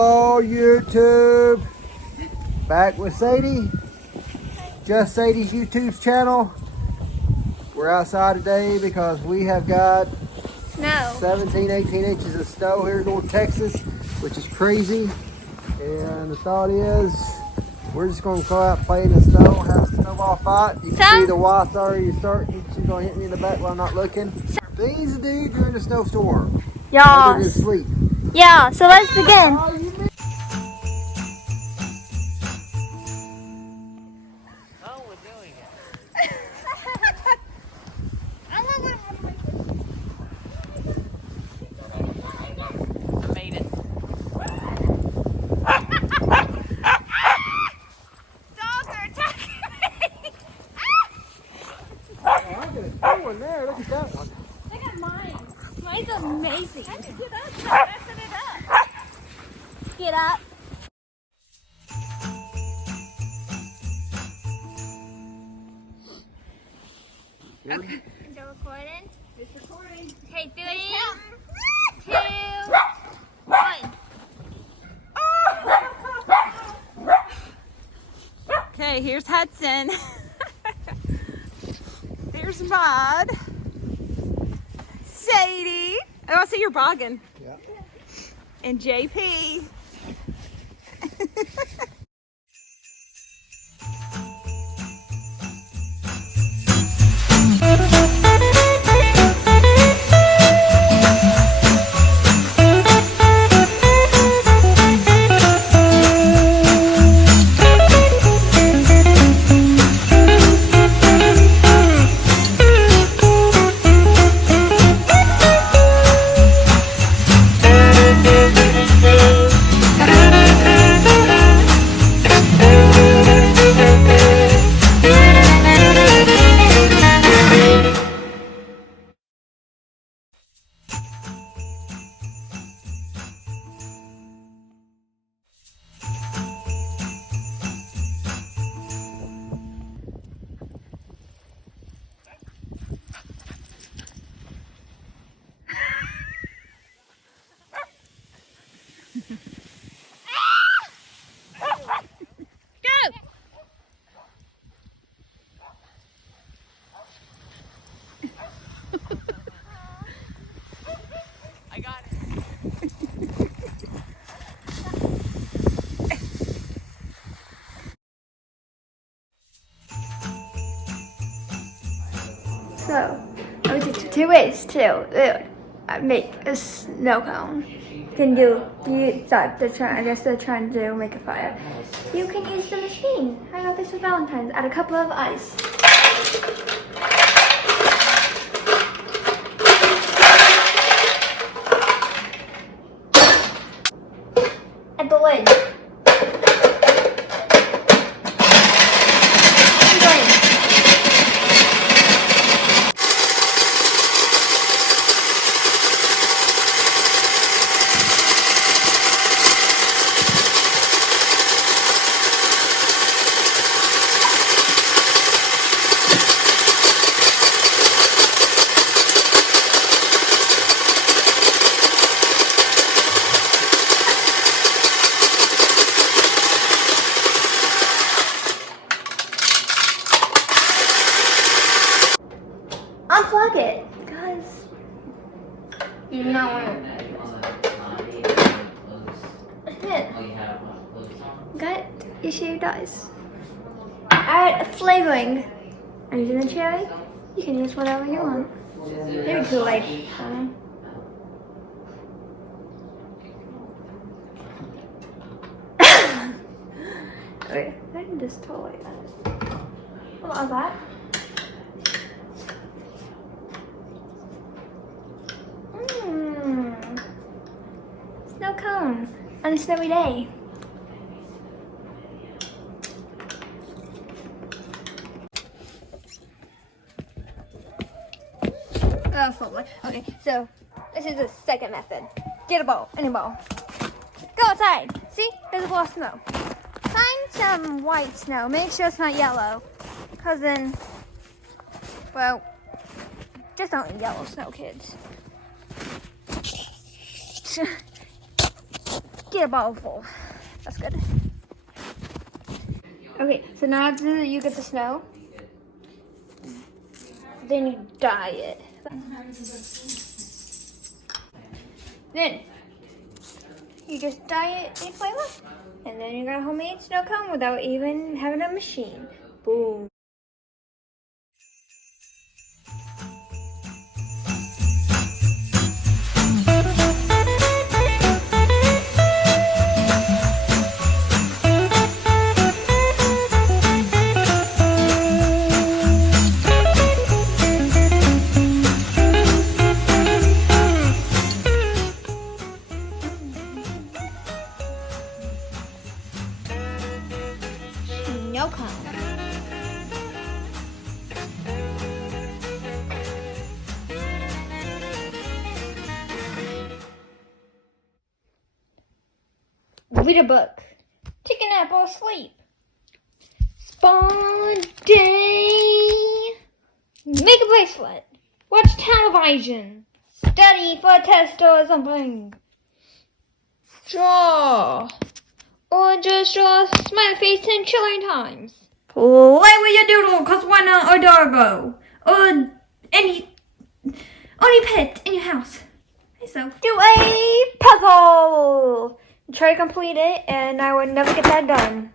Hello, YouTube. Back with Sadie. Just Sadie's YouTube channel. We're outside today because we have got snow. 17, 18 inches of snow here in North Texas, which is crazy. And the thought is, we're just going to go out and play in the snow, have a snowball fight. You can see the wife's already starting. She's going to hit me in the back while I'm not looking. Things to do during a snowstorm. Yeah. Other than sleep. Yeah, so let's begin. There, look at that one. Look at mine. Mine's amazing. Get up, messing it up. Get up. Okay. Is it recording? It's recording. Okay, 3, 2, 1. Okay, here's Hudson. There's Maud. Sadie. Oh, I see you're bogging. Yeah. And JP. I got it. So, I would say 2 ways to make a snow cone. You can do, I guess they're trying to make a fire. You can use the machine. I got this for Valentine's. Add a couple of ice. At the lid. Unplug it, because you do not want to. Got your shaved ice. Add flavoring. Are you using the cherry? You can use whatever you want. Maybe Kool-Aid. Okay, I can just totally add it. What was that? Snow cone on a snowy day. Oh, slowly. Okay, so this is the second method. Get a ball, any ball. Go outside. See, there's a ball of snow. Find some white snow. Make sure it's not yellow, cause then, well, just don't eat yellow snow, kids. get a bottle full. That's good. Okay, so now after you get the snow, then you dye it. Then you just dye it any flavor, and then you got a homemade snow cone without even having a machine. Boom. Snow cone. Read a book. Take a nap or sleep. Spawn day. Make a bracelet. Watch television. Study for a test or something. Draw. Or just draw a smiley face 10 trillion times. Play with your doodle, cause why not a doggo? Or any pet in your house. So do a puzzle. Try to complete it, and I would never get that done.